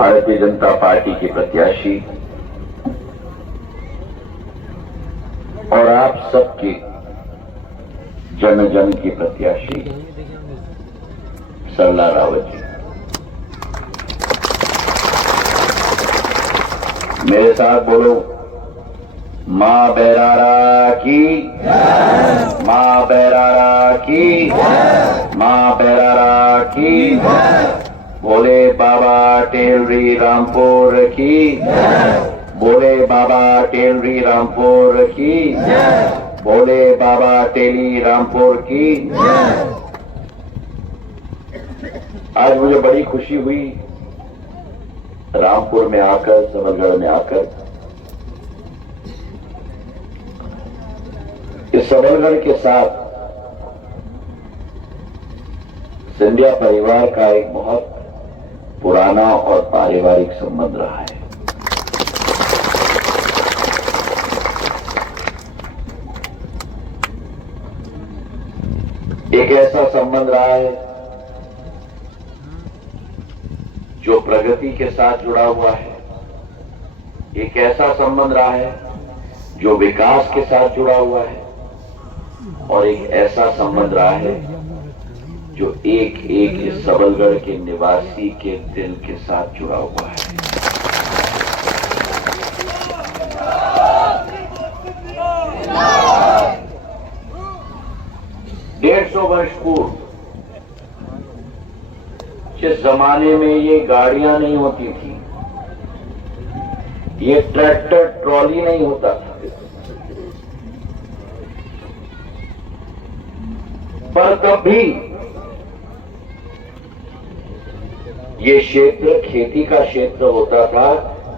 Bharatiya Janata party के प्रत्याशी और आप सबके जन जन की प्रत्याशी सरला रावत जी, मेरे साथ बोलो, मां बैरारा की, मां बैरारा की, मां बैरारा की, बोले बाबा टेलरी रामपुर की, बोले बाबा टेलरी रामपुर की, बोले बाबा टेली रामपुर की। आज मुझे बड़ी खुशी हुई रामपुर में आकर, सबलगढ़ में आकर। इस सबलगढ़ के साथ सिंधिया परिवार का एक बहुत पुराना और पारिवारिक संबंध रहा है। एक ऐसा संबंध रहा है जो प्रगति के साथ जुड़ा हुआ है। एक ऐसा संबंध रहा है जो विकास के साथ जुड़ा हुआ है, और एक ऐसा संबंध रहा है जो एक एक इस सबलगढ़ के निवासी के दिल के साथ जुड़ा हुआ है। डेढ़ सौ वर्ष पूर्व जिस जमाने में ये गाड़ियां नहीं होती थी, ये ट्रैक्टर ट्रॉली नहीं होता था, पर तब भी ये क्षेत्र खेती का क्षेत्र होता था,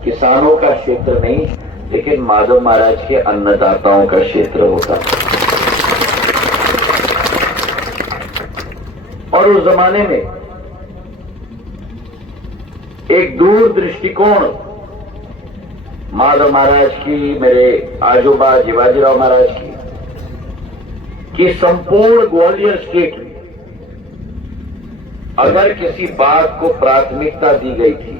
किसानों का क्षेत्र नहीं, लेकिन माधव महाराज के अन्नदाताओं का क्षेत्र होता था। और उस जमाने में एक दूर दृष्टिकोण माधव महाराज की, मेरे आजोबा जिवाजीराव महाराज की, कि संपूर्ण ग्वालियर स्टेट में अगर किसी बात को प्राथमिकता दी गई थी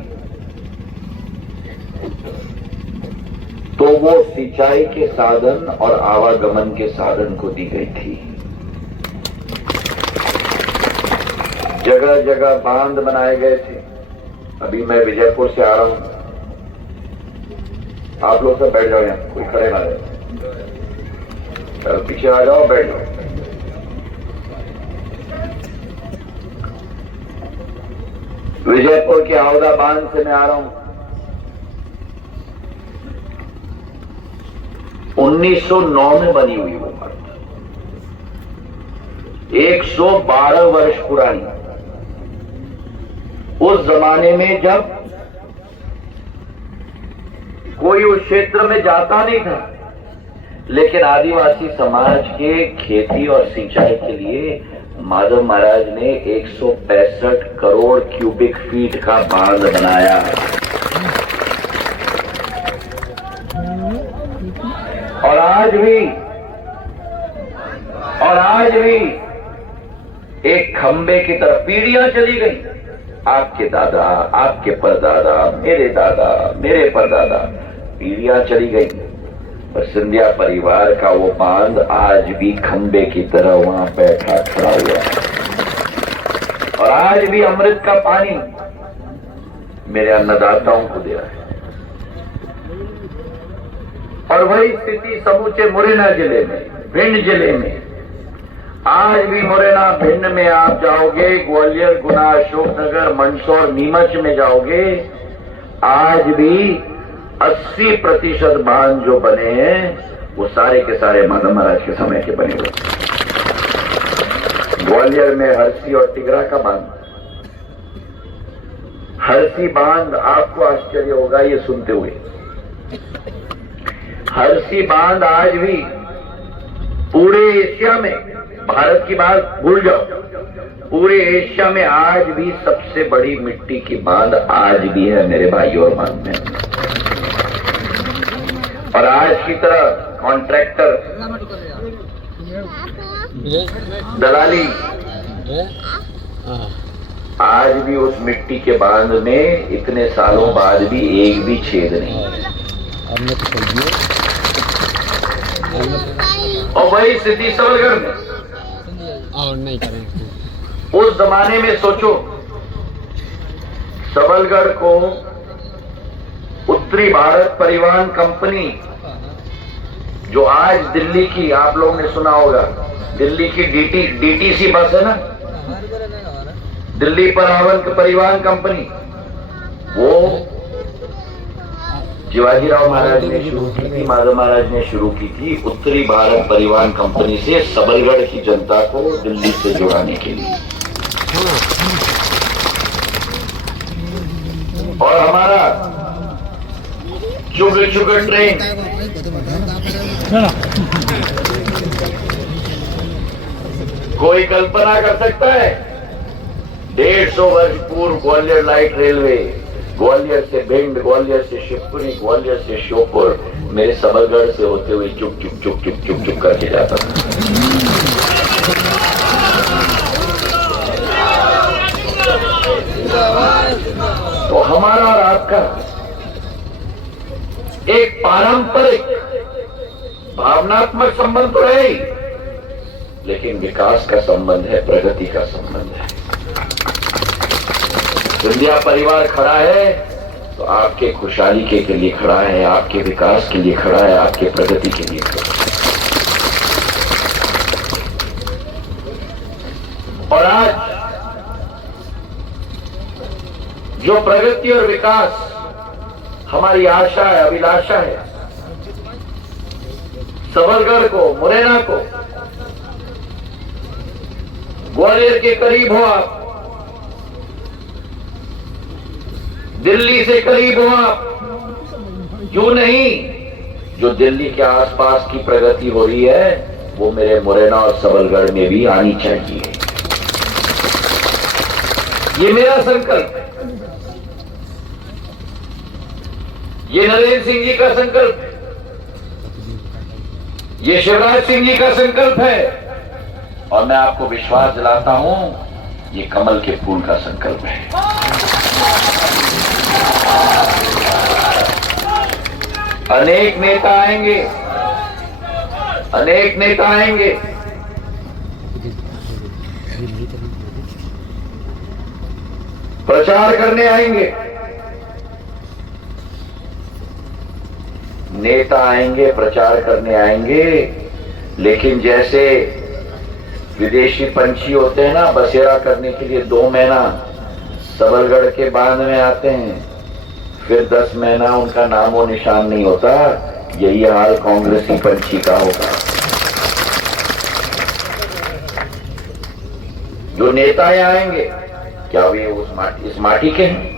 तो वो सिंचाई के साधन और आवागमन के साधन को दी गई थी। जगह जगह बांध बनाए गए थे। अभी मैं विजयपुर से आ रहा हूं, आप लोग सब बैठ जाओ, यहां कोई खड़े ना रहे, पीछे आ जाओ, बैठ जाओ। विजयपुर के आवदा बांध से मैं आ रहा हूं। 1909 में बनी हुई वो बांध, 112 वर्ष पुरानी। उस जमाने में जब कोई उस क्षेत्र में जाता नहीं था, लेकिन आदिवासी समाज के खेती और सिंचाई के लिए माधव महाराज ने 165 करोड़ क्यूबिक फीट का बांध बनाया। और आज भी एक खंबे की तरफ पीढ़ियां चली गई। आपके दादा, आपके परदादा, मेरे दादा, मेरे परदादा, पीढ़ियां चली गई, और सिंधिया परिवार का वो बांध आज भी खंबे की तरह वहां बैठा खड़ा हुआ है। और आज भी अमृत का पानी मेरे अन्नदाताओं को दे रहा है। और वही स्थिति समूचे मुरैना जिले में, भिंड जिले में। आज भी मुरैना, भिंड में आप जाओगे, ग्वालियर, गुना, अशोकनगर, मंदसौर, नीमच में जाओगे, आज भी 80% बांध जो बने हैं वो सारे के सारे माधव महाराज के समय के बने हुए। ग्वालियर में हरसी और टिगरा का बांध, हरसी बांध, आपको आश्चर्य होगा ये सुनते हुए, हरसी बांध आज भी पूरे एशिया में, भारत की बात भूल जाओ, पूरे एशिया में आज भी सबसे बड़ी मिट्टी की बांध आज भी है मेरे भाइयों और बहनों। और आज की तरह कॉन्ट्रैक्टर, दलाली, आज भी उस मिट्टी के बांध में इतने सालों बाद भी एक भी छेद नहीं है। और वही स्थिति सबलगढ़ में। और नहीं करें। उस जमाने में सोचो, सबलगढ़ को उत्तरी भारत परिवहन कंपनी, जो आज दिल्ली की, आप लोगों ने सुना होगा, दिल्ली की डीटीसी बस है ना, दिल्ली परिवहन कंपनी, वो शिवाजीराव महाराज ने शुरू की थी, माधव महाराज ने शुरू की थी, उत्तरी भारत परिवहन कंपनी से सबलगढ़ की जनता को दिल्ली से जुड़ाने के लिए। और हमारा चुग ट्रेन कोई कल्पना कर सकता है? 150 वर्ष पूर्व ग्वालियर लाइट रेलवे ग्वालियर से भिंड, ग्वालियर से शिवपुरी, ग्वालियर से श्योपुर मेरे सबलगढ़ से होते हुए चुप करके जाता था। तो हमारा और आपका एक पारंपरिक भावनात्मक संबंध तो है ही, लेकिन विकास का संबंध है, प्रगति का संबंध है। सिंधिया परिवार खड़ा है तो आपके खुशहाली के लिए खड़ा है, आपके विकास के लिए खड़ा है, आपके प्रगति के लिए खड़ा है। और आज जो प्रगति और विकास हमारी आशा है, अभिलाषा है, सबलगढ़ को, मुरैना को, ग्वालियर के करीब हो आप, दिल्ली से करीब हो आप, क्यों नहीं, जो दिल्ली के आसपास की प्रगति हो रही है वो मेरे मुरैना और सबलगढ़ में भी आनी चाहिए। ये मेरा संकल्प है, ये नरेंद्र सिंह जी का संकल्प है, ये शिवराज सिंह जी का संकल्प है, और मैं आपको विश्वास दिलाता हूं ये कमल के फूल का संकल्प है। अनेक नेता आएंगे, अनेक नेता आएंगे, प्रचार करने आएंगे, नेता आएंगे, प्रचार करने आएंगे, लेकिन जैसे विदेशी पंछी होते हैं ना, बसेरा करने के लिए 2 महीना सबलगढ़ के बांध में आते हैं, फिर 10 महीना उनका नामो निशान नहीं होता, यही हाल कांग्रेसी पंछी का होगा। जो नेता आएंगे, क्या वे इस माटी के हैं?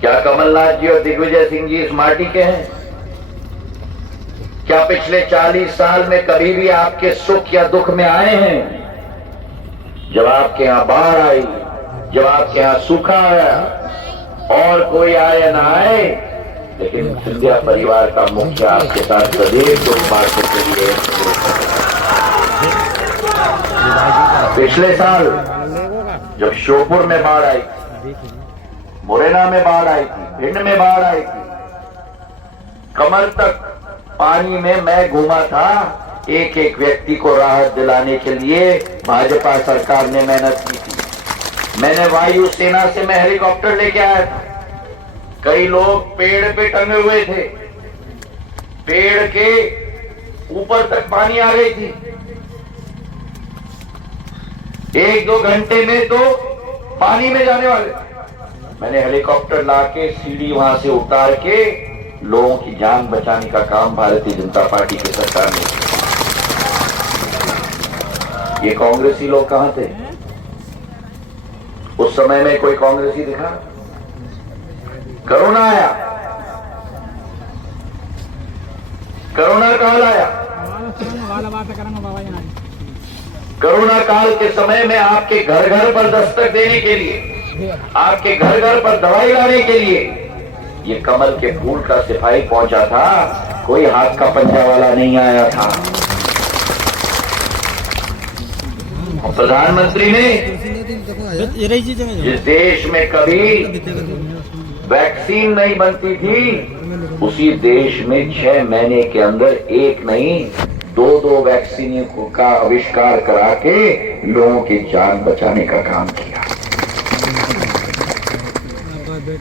क्या कमलनाथ जी और दिग्विजय सिंह जी इस माटी के हैं? क्या पिछले 40 साल में कभी भी आपके सुख या दुख में आए हैं? जब आपके यहां बाढ़ आई, जब आपके यहां सूखा आया, और कोई आए ना आए, लेकिन सिंधिया परिवार का मुखिया आपके साथ सदैव दुख बांटने के लिए। पिछले साल जब श्योपुर में बाढ़ आई, मुरैना में बाढ़ आई थी, भिंड में बाढ़ आई थी, कमर तक पानी में मैं घूमा था, एक एक व्यक्ति को राहत दिलाने के लिए भाजपा सरकार ने मेहनत की थी। मैंने वायु सेना से मैं हेलीकॉप्टर लेके आया था, कई लोग पेड़ पे टंगे हुए थे, पेड़ के ऊपर तक पानी आ गई थी, 1-2 घंटे में तो पानी में जाने वाले। मैंने हेलीकॉप्टर लाके सीढ़ी वहां से उतार के लोगों की जान बचाने का काम भारतीय जनता पार्टी की सरकार ने किया। ये कांग्रेसी लोग कहां थे उस समय में? कोई कांग्रेसी दिखा? कोरोना आया, कोरोना काल आया, कोरोना काल के समय में आपके घर घर पर दस्तक देने के लिए, आपके घर घर पर दवाई लाने के लिए ये कमल के फूल का सिपाही पहुंचा था, कोई हाथ का पंजा वाला नहीं आया था। और प्रधानमंत्री ने जिस देश में कभी वैक्सीन नहीं बनती थी, उसी देश में 6 महीने के अंदर एक नहीं 2 वैक्सीन का आविष्कार करा के लोगों की जान बचाने का काम किया।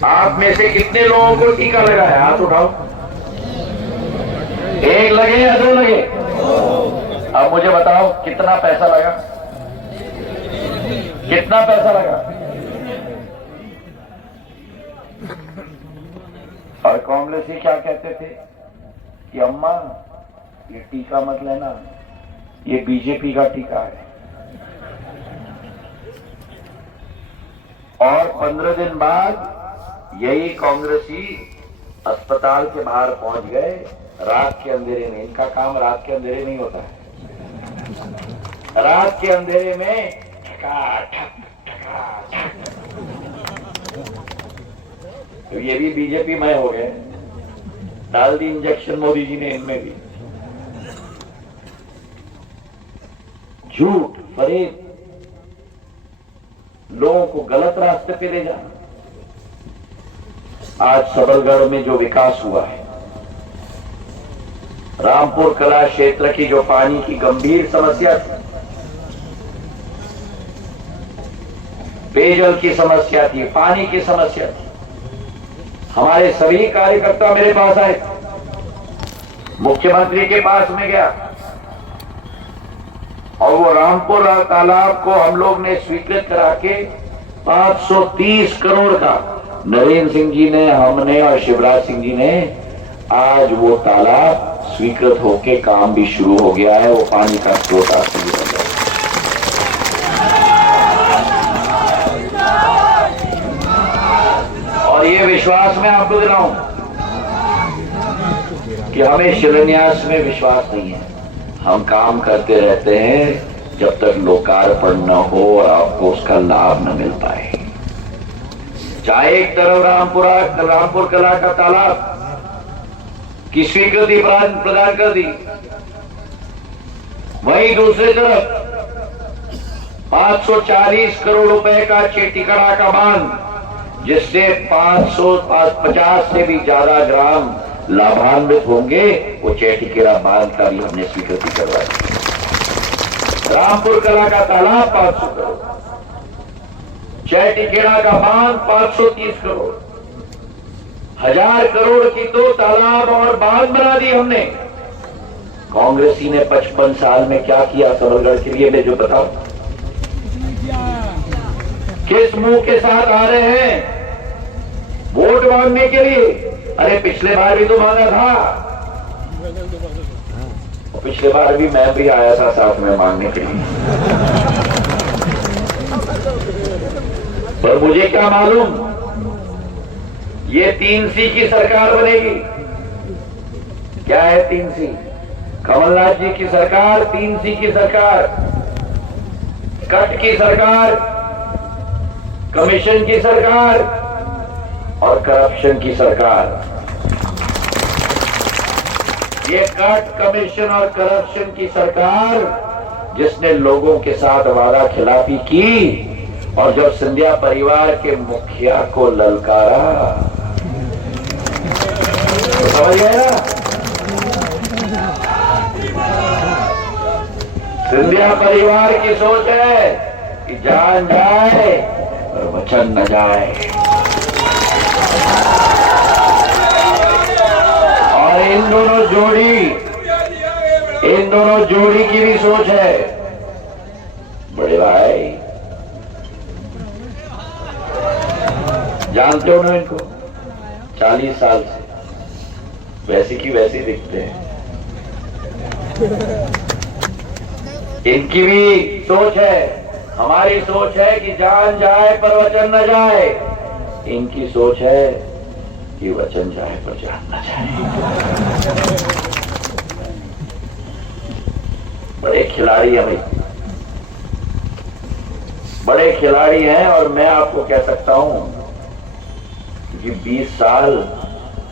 आप में से कितने लोगों को टीका लगा है? हाथ उठाओ। 1 लगे या 2 लगे? अब मुझे बताओ कितना पैसा लगा? कितना पैसा लगा? और कांग्रेसी क्या कहते थे कि अम्मा ये टीका मत लेना, ये बीजेपी का टीका है। और 15 दिन बाद यही कांग्रेसी अस्पताल के बाहर पहुंच गए रात के अंधेरे में। इनका काम रात के अंधेरे नहीं होता है। रात के अंधेरे में ठकाठक ठकाठक। तो ये भी बीजेपी में हो गए। डाल दी इंजेक्शन मोदी जी ने इनमें भी। झूठ फरेब, लोगों को गलत रास्ते पे ले जाना। आज सबलगढ़ में जो विकास हुआ है, रामपुर कला क्षेत्र की जो पानी की गंभीर समस्या थी, पेयजल की समस्या थी, पानी की समस्या थी, हमारे सभी कार्यकर्ता मेरे पास आए, मुख्यमंत्री के पास में गया और वो रामपुर तालाब को हम लोग ने स्वीकृत करा के 530 करोड़ का नरेंद्र सिंह जी ने, हमने और शिवराज सिंह जी ने, आज वो तालाब स्वीकृत होके काम भी शुरू हो गया है। वो पानी का स्रोत शुरू हो गया। और ये विश्वास मैं आपको दे रहा हूं कि हमें शिलान्यास में विश्वास नहीं है। हम काम करते रहते हैं जब तक लोकार्पण न हो और आपको उसका लाभ न मिल पाए। चाहे एक तरफ रामपुर कला का तालाब की स्वीकृति प्रदान कर दी, वहीं दूसरी तरफ 540 करोड़ रुपए का चेटीकड़ा का बांध, जिससे 550 से भी ज्यादा ग्राम लाभान्वित होंगे, वो चेटीकेरा बांध का भी हमने स्वीकृति करवाई। रामपुर कला का तालाब 500 करोड़, चेटीकेरा का बांध 530 करोड़, 1000 करोड़ की 2 तालाब और बांध बना दी हमने। कांग्रेसी ने 55 साल में क्या किया सबलगढ़ के लिए, मैं जो बताऊं। किस मुंह के साथ आ रहे हैं वोट मांगने के लिए? अरे पिछले बार भी तो मांगा था, और पिछले बार भी मैं भी आया था साथ में मांगने के लिए। पर मुझे क्या मालूम ये 3C की सरकार बनेगी। क्या है 3C? कमलनाथ जी की सरकार, 3C की सरकार, कट की सरकार, कमीशन की सरकार और करप्शन की सरकार। ये कट, कमीशन और करप्शन की सरकार जिसने लोगों के साथ वादा खिलाफी की और जब सिंधिया परिवार के मुखिया को ललकारा, तो समझ गए ना? सिंधिया परिवार की सोच है कि जान जाए और वचन न जाए। और इन दोनों जोड़ी की भी सोच है। बड़े भाई जानते हो ना इनको, 40 साल से वैसे की वैसे दिखते हैं। इनकी भी सोच है, हमारी सोच है कि जान जाए पर वचन न जाए। इनकी सोच है कि वचन जाए पर जान न जाए। बड़े खिलाड़ी हैं भाई, बड़े खिलाड़ी हैं। और मैं आपको कह सकता हूं कि 20 साल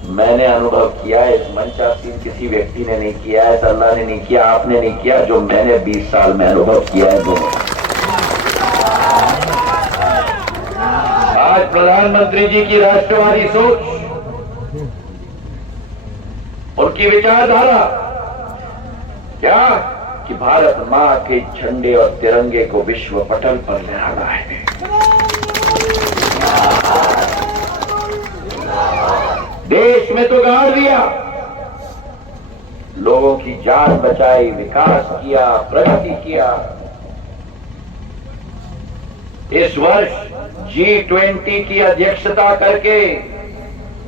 मैंने अनुभव किया है। इस मंचासीन किसी व्यक्ति ने नहीं किया है, अल्लाह ने नहीं किया, आपने नहीं किया, जो मैंने 20 साल में अनुभव किया है दोनों। प्रधानमंत्री जी की राष्ट्रवादी सोच, उनकी विचारधारा क्या कि भारत मां के झंडे और तिरंगे को विश्व पटल पर लहराना है। देश में तो गाड़ दिया, लोगों की जान बचाई, विकास किया, प्रगति किया। इस वर्ष G20 की अध्यक्षता करके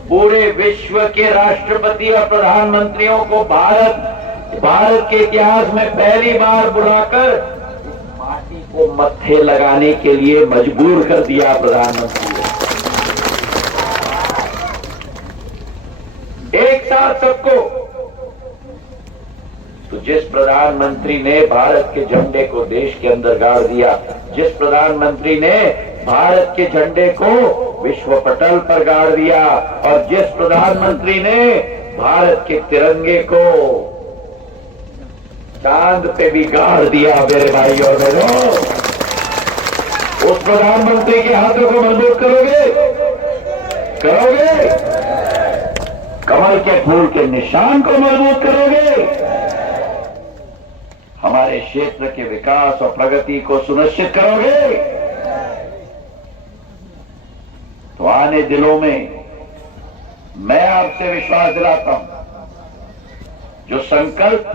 पूरे विश्व के राष्ट्रपति और प्रधानमंत्रियों को भारत के इतिहास में पहली बार बुलाकर माटी को मत्थे लगाने के लिए मजबूर कर दिया प्रधानमंत्री ने। एक साथ सबको। तो जिस प्रधानमंत्री ने भारत के झंडे को देश के अंदर गाड़ दिया, जिस प्रधानमंत्री ने भारत के झंडे को विश्व पटल पर गाड़ दिया, और जिस प्रधानमंत्री ने भारत के तिरंगे को चांद पे भी गाड़ दिया, मेरे भाई और बहनों, उस प्रधानमंत्री के हाथों को मजबूत करोगे? कमल के फूल के निशान को मजबूत करोगे? हमारे क्षेत्र के विकास और प्रगति को सुनिश्चित करोगे? तो आने दिनों में मैं आपसे विश्वास दिलाता हूं, जो संकल्प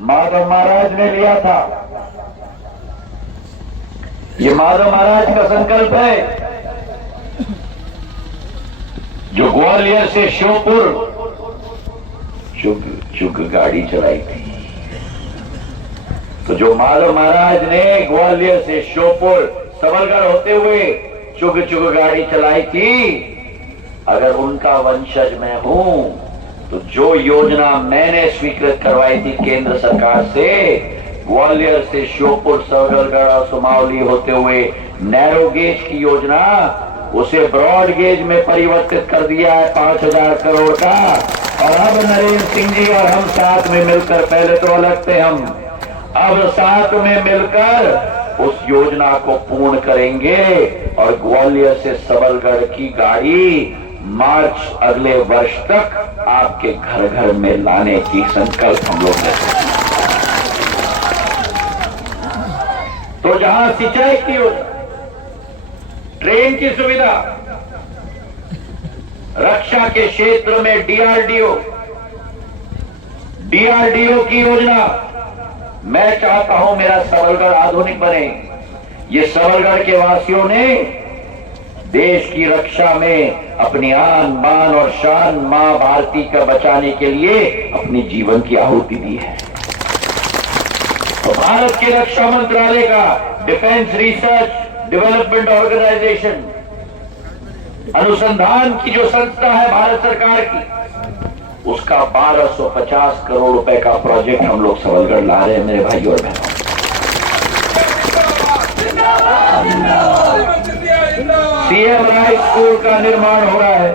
माधव महाराज ने लिया था, ये माधव महाराज का संकल्प है, जो ग्वालियर से श्योपुर चुग गाड़ी चलाई थी। तो जो माधव महाराज ने ग्वालियर से श्योपुर सबलगढ़ होते हुए चुग गाड़ी चलाई थी, अगर उनका वंशज मैं हूं, तो जो योजना मैंने स्वीकृत करवाई थी केंद्र सरकार से, ग्वालियर से श्योपुर, सबलगढ़ और सुमावली होते हुए नैरो गेज की योजना, उसे ब्रॉड गेज में परिवर्तित कर दिया है 5,000 करोड़ का। और अब नरेंद्र सिंह जी और हम साथ में मिलकर, पहले तो अलग थे हम, अब साथ में मिलकर उस योजना को पूर्ण करेंगे और ग्वालियर से सबलगढ़ की गाड़ी मार्च अगले वर्ष तक आपके घर घर में लाने की संकल्प हम लोग ने। तो जहां सिंचाई की योजना, ट्रेन की सुविधा, रक्षा के क्षेत्र में डीआरडीओ की योजना, मैं चाहता हूं मेरा सबलगढ़ आधुनिक बने। ये सबलगढ़ के वासियों ने देश की रक्षा में अपनी आन बान और शान मां भारती का बचाने के लिए अपनी जीवन की आहुति दी है। तो भारत के रक्षा मंत्रालय का डिफेंस रिसर्च डेवलपमेंट ऑर्गेनाइजेशन, अनुसंधान की जो संस्था है भारत सरकार की, उसका 1250 करोड़ रुपए का प्रोजेक्ट हम लोग सबलगढ़ ला रहे हैं मेरे भाई और बहनों। सीएम राय स्कूल का निर्माण हो रहा है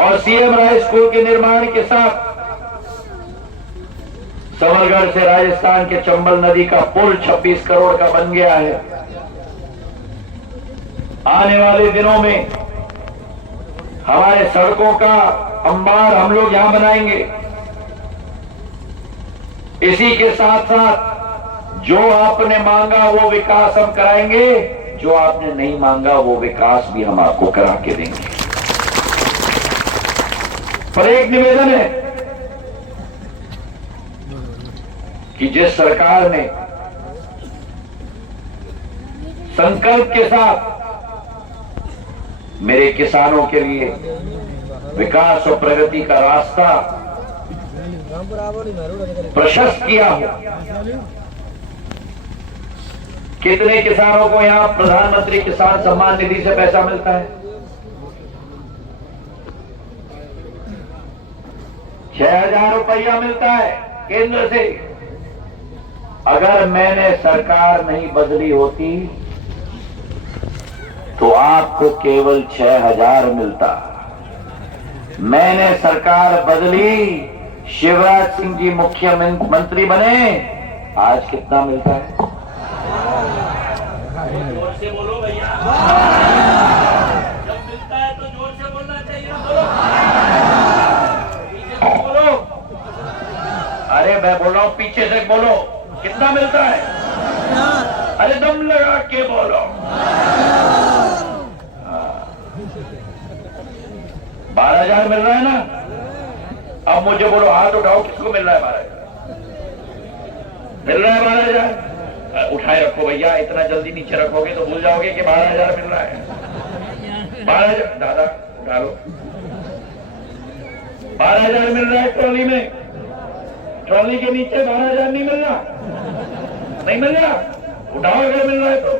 और सीएम राय स्कूल के निर्माण के साथ सबलगढ़ से राजस्थान के चंबल नदी का पुल 26 करोड़ का बन गया है। आने वाले दिनों में हमारे सड़कों का अंबार हम लोग यहां बनाएंगे। इसी के साथ साथ जो आपने मांगा वो विकास हम कराएंगे, जो आपने नहीं मांगा वो विकास भी हम आपको करा के देंगे। पर एक निवेदन है कि जिस सरकार ने संकल्प के साथ मेरे किसानों के लिए विकास और प्रगति का रास्ता प्रशस्त किया हो, कितने किसानों को यहां प्रधानमंत्री किसान सम्मान निधि से पैसा मिलता है? 6,000 रुपया मिलता है केंद्र से। अगर मैंने सरकार नहीं बदली होती तो आपको केवल 6,000 मिलता। मैंने सरकार बदली, शिवराज सिंह जी मुख्यमंत्री बने, आज कितना मिलता है? जोर से बोलो भैया, जब मिलता है तो जोर से बोलना चाहिए ना, बोलो पीछे से बोलो। अरे मैं बोल रहा हूँ पीछे से बोलो, कितना मिलता है? अरे दम लगा के बोलो। 12,000 मिल रहा है ना? अब मुझे बोलो, हाथ उठाओ, किसको मिल रहा है 12,000? मिल रहा है 12,000? उठाए रखो भैया, इतना जल्दी नीचे रखोगे तो भूल जाओगे कि 12,000 मिल रहा है। 12,000 दादा उठा लो। 12,000 मिल रहा है ट्रॉली में, ट्रॉली के नीचे 12,000 नहीं मिल रहा, नहीं मिल रहा, उठाओ अगर मिल रहा है तो।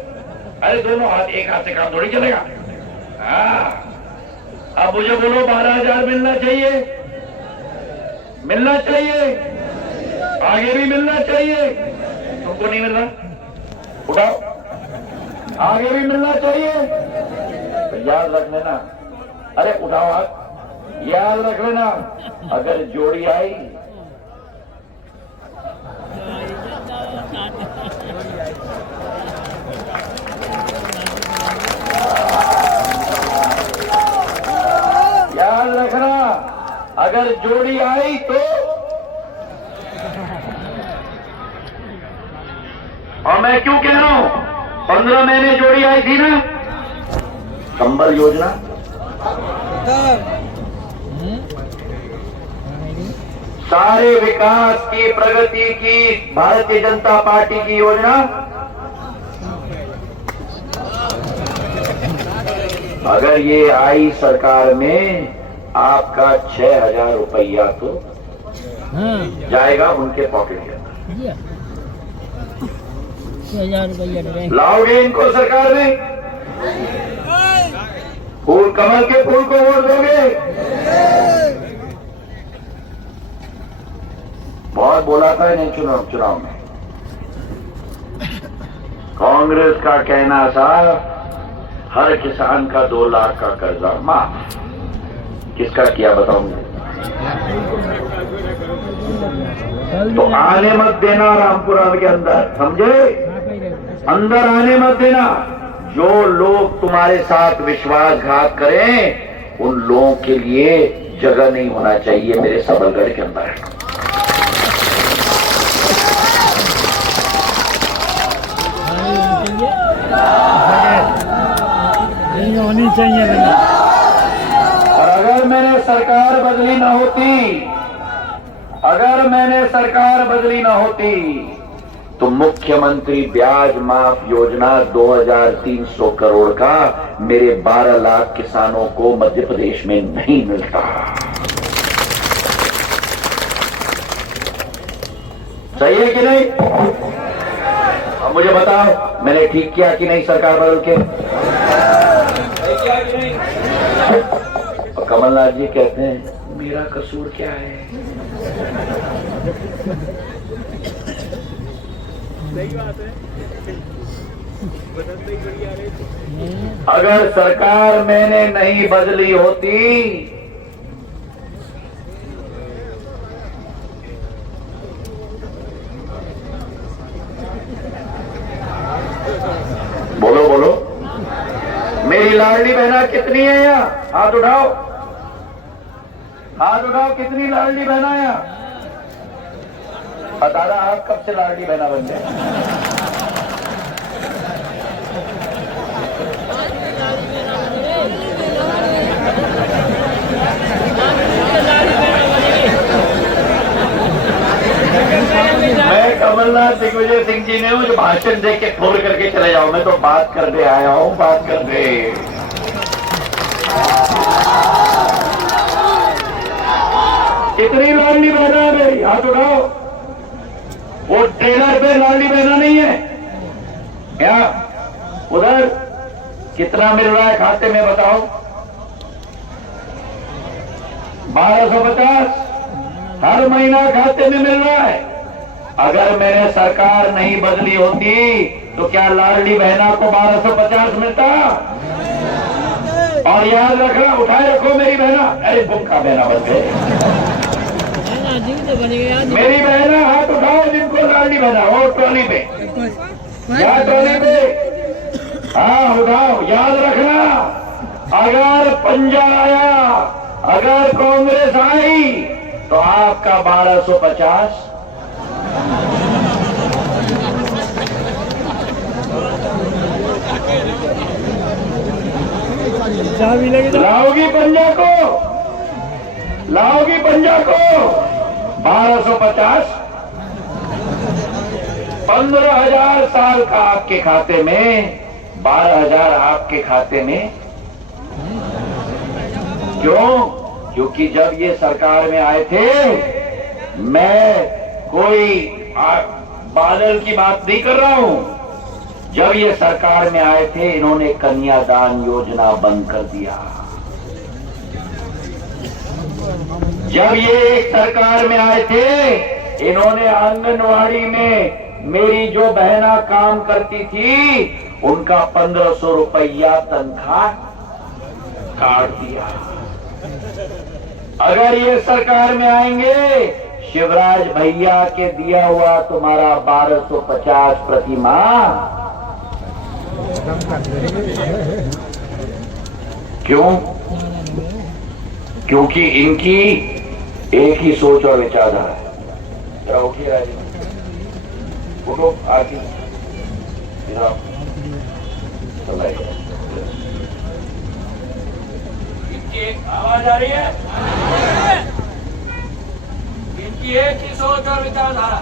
अरे दोनों हाथ, एक हाथ से काम थोड़ी चलेगा। हाँ, अब मुझे बोलो 12,000 मिलना चाहिए, मिलना चाहिए, आगे भी मिलना चाहिए। तुमको नहीं मिल रहा, उठाओ, आगे भी मिलना चाहिए तो याद रख लेना। अरे उठाओ हाथ, याद रख लेना, अगर जोड़ी आई याद रखना, अगर जोड़ी आई तो। और मैं क्यों कह रहा हूं, 15 महीने जोड़ी आई थी ना संबल योजना, सारे विकास की, प्रगति की, भारतीय जनता पार्टी की योजना। अगर ये आई सरकार में, आपका 6,000 रुपया तो जाएगा उनके पॉकेट के अंदर। 6,000 रुपया लाओगे इनको सरकार में? फूल, कमल के फूल को वोट दोगे? बहुत बोला था नहीं चुनाव में। कांग्रेस का कहना था हर किसान का 2 लाख का कर्जा माफ। किसका किया बताऊंगा? तो आने मत देना रामपुरा के अंदर, समझे? अंदर आने मत देना। जो लोग तुम्हारे साथ विश्वासघात करें, उन लोगों के लिए जगह नहीं होना चाहिए मेरे सबलगढ़ के अंदर। होनी चाहिए भैया। और अगर मैंने सरकार बदली ना होती, अगर मैंने सरकार बदली ना होती तो मुख्यमंत्री ब्याज माफ योजना 2,300 करोड़ का मेरे 12 लाख किसानों को मध्य प्रदेश में नहीं मिलता। सही है कि नहीं? अब मुझे बताओ, मैंने ठीक किया कि नहीं सरकार बदल के? और कमलनाथ जी कहते हैं मेरा कसूर क्या है? सही बात है, बदलते ही बढ़िया रहे। अगर सरकार मैंने नहीं बदली होती बोलो बोलो, मेरी लाडली बहना कितनी है यहाँ? हाथ उठाओ, हाथ उठाओ, कितनी लाडली बहना है यहाँ? दादा आप कब से लाडली बहना बन गए? मैं कमलनाथ दिग्विजय सिंह जी ने हूं जो भाषण दे के फोन करके चले जाओ। मैं तो बात करने आया हूं, बात करने। कितनी लाडली बहना है मेरी? हाथ उठाओ। वो ट्रेलर पे लाडली बहना नहीं है क्या? उधर कितना मिल रहा है खाते में बताओ? 1250 हर महीना खाते में मिल रहा है। अगर मैंने सरकार नहीं बदली होती तो क्या लाडली बहना को 1250 मिलता? और याद रखना, उठाए रखो मेरी बहना। अरे भूखा बहना बन गए मेरी बहना। हाथ उठाओ जिनको लाडली बहना, वो ट्रॉली पे, या ट्रॉली पे हाँ उठाओ, याद रखना, अगर पंजा आया, अगर कांग्रेस आई तो आपका 1250 चाबी लगी तो लाओगी पंजा को, लाओगी पंजा को 1250, 15,000 साल का आपके खाते में, 12,000 आपके खाते में। क्यों? क्योंकि जब ये सरकार में आए थे, मैं कोई बादल की बात नहीं कर रहा हूं, जब ये सरकार में आए थे इन्होंने कन्यादान योजना बंद कर दिया। जब ये एक सरकार में आए थे इन्होंने आंगनवाड़ी में मेरी जो बहना काम करती थी उनका 1,500 रुपया तनख्वाह काट दिया। अगर ये सरकार में आएंगे, शिवराज भैया के दिया हुआ तुम्हारा 1250 प्रति माह। क्यों? क्योंकि इनकी एक ही सोच और विचारधारा है। जरा उठिए राजीव, उठो आगे, इनकी एक आवाज आ रही है, इनकी एक ही सोच और विचारधारा।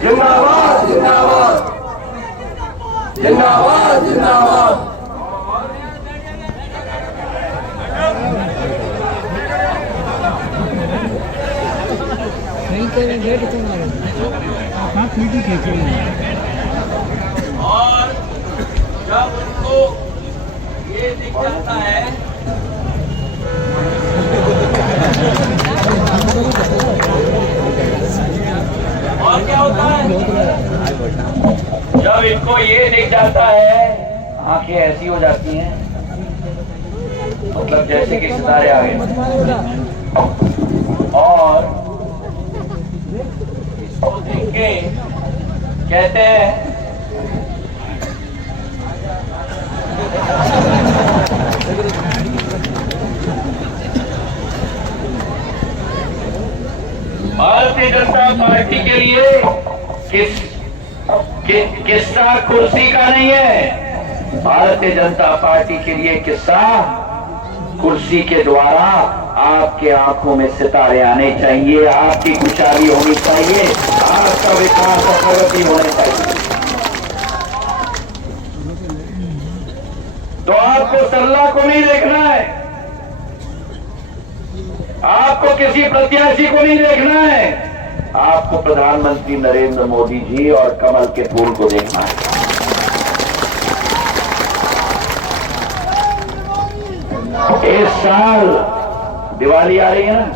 जिंदाबाद जिंदाबाद जिंदाबाद जिंदाबाद। नहीं तेरे गेट तुम्हारे हाँ पीटी खींचे और जब उनको ये दिख जाता है और क्या होता है, जब इनको ये दिख जाता है आंखें ऐसी हो जाती हैं, मतलब जैसे कि सितारे आ गए, और इसको देख के कहते हैं भारतीय जनता पार्टी के लिए किस्सा कुर्सी का नहीं है। भारतीय जनता पार्टी के लिए किस्सा कुर्सी के द्वारा आपके आंखों में सितारे आने चाहिए, आपकी खुशहाली होनी चाहिए, आपका विकास और प्रगति होनी चाहिए। तो आपको सरला को नहीं देखना है, आपको किसी प्रत्याशी को नहीं देखना है, आपको प्रधानमंत्री नरेंद्र मोदी जी और कमल के फूल को देखना है। इस साल दिवाली आ रही है ना,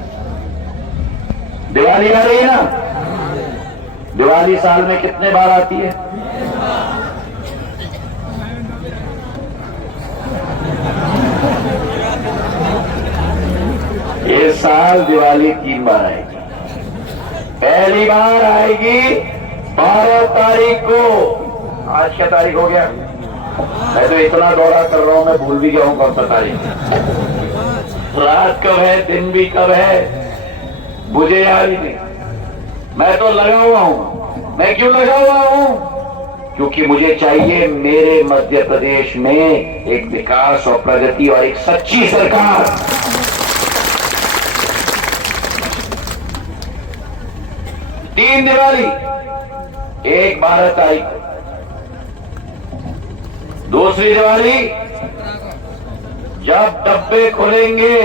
दिवाली आ रही है ना, दिवाली साल में कितने बार आती है? इस साल दिवाली 3 बार आएगी। पहली बार आएगी 12 तारीख को। आज क्या तारीख हो गया? मैं तो इतना दौरा कर रहा हूं, मैं भूल भी गया हूं कौन सा तारीख। रात कब है, दिन भी कब है, मुझे याद ही नहीं। मैं तो लगा हुआ हूं। मैं क्यों लगा हुआ हूं? क्योंकि मुझे चाहिए मेरे मध्य प्रदेश में एक विकास और प्रगति और एक सच्ची सरकार। तीन दिवाली, एक 12 तारीख, दूसरी दिवाली जब डब्बे खुलेंगे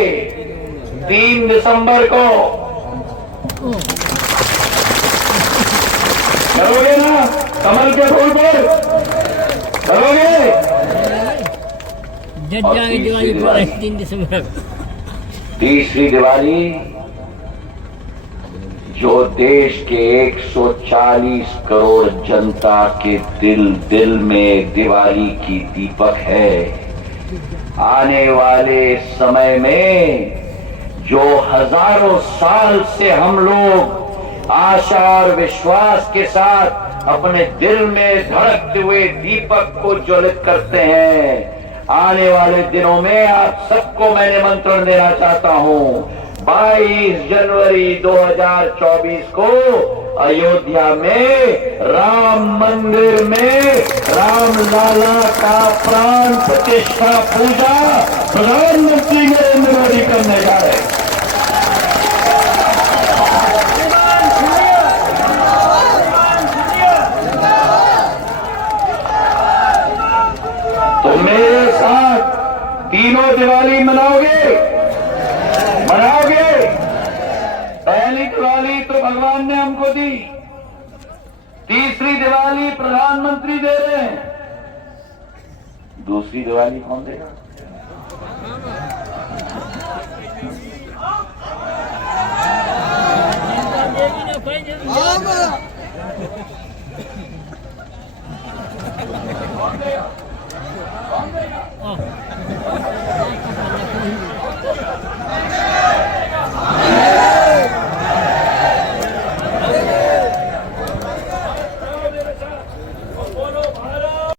3 दिसंबर को। करोगे ना कमल के फूल पर? करोगे? जज जाएंगे दिवाली पर 3 दिसंबर। तीसरी दिवाली जो देश के 140 करोड़ जनता के दिल में दिवाली की दीपक है, आने वाले समय में जो हजारों साल से हम लोग आशा और विश्वास के साथ अपने दिल में धड़कते हुए दीपक को ज्वलित करते हैं, आने वाले दिनों में आप सबको मैं निमंत्रण देना चाहता हूं। 22 जनवरी 2024 को अयोध्या में राम मंदिर में राम लाला का प्राण प्रतिष्ठा पूजा प्रधानमंत्री नरेंद्र मोदी करने जा रहे हैं। तो मेरे साथ तीनों दिवाली मनाओगे? पहली दिवाली तो भगवान ने हमको दी, तीसरी दिवाली प्रधानमंत्री दे रहे हैं, दूसरी दिवाली कौन देगा? हाँ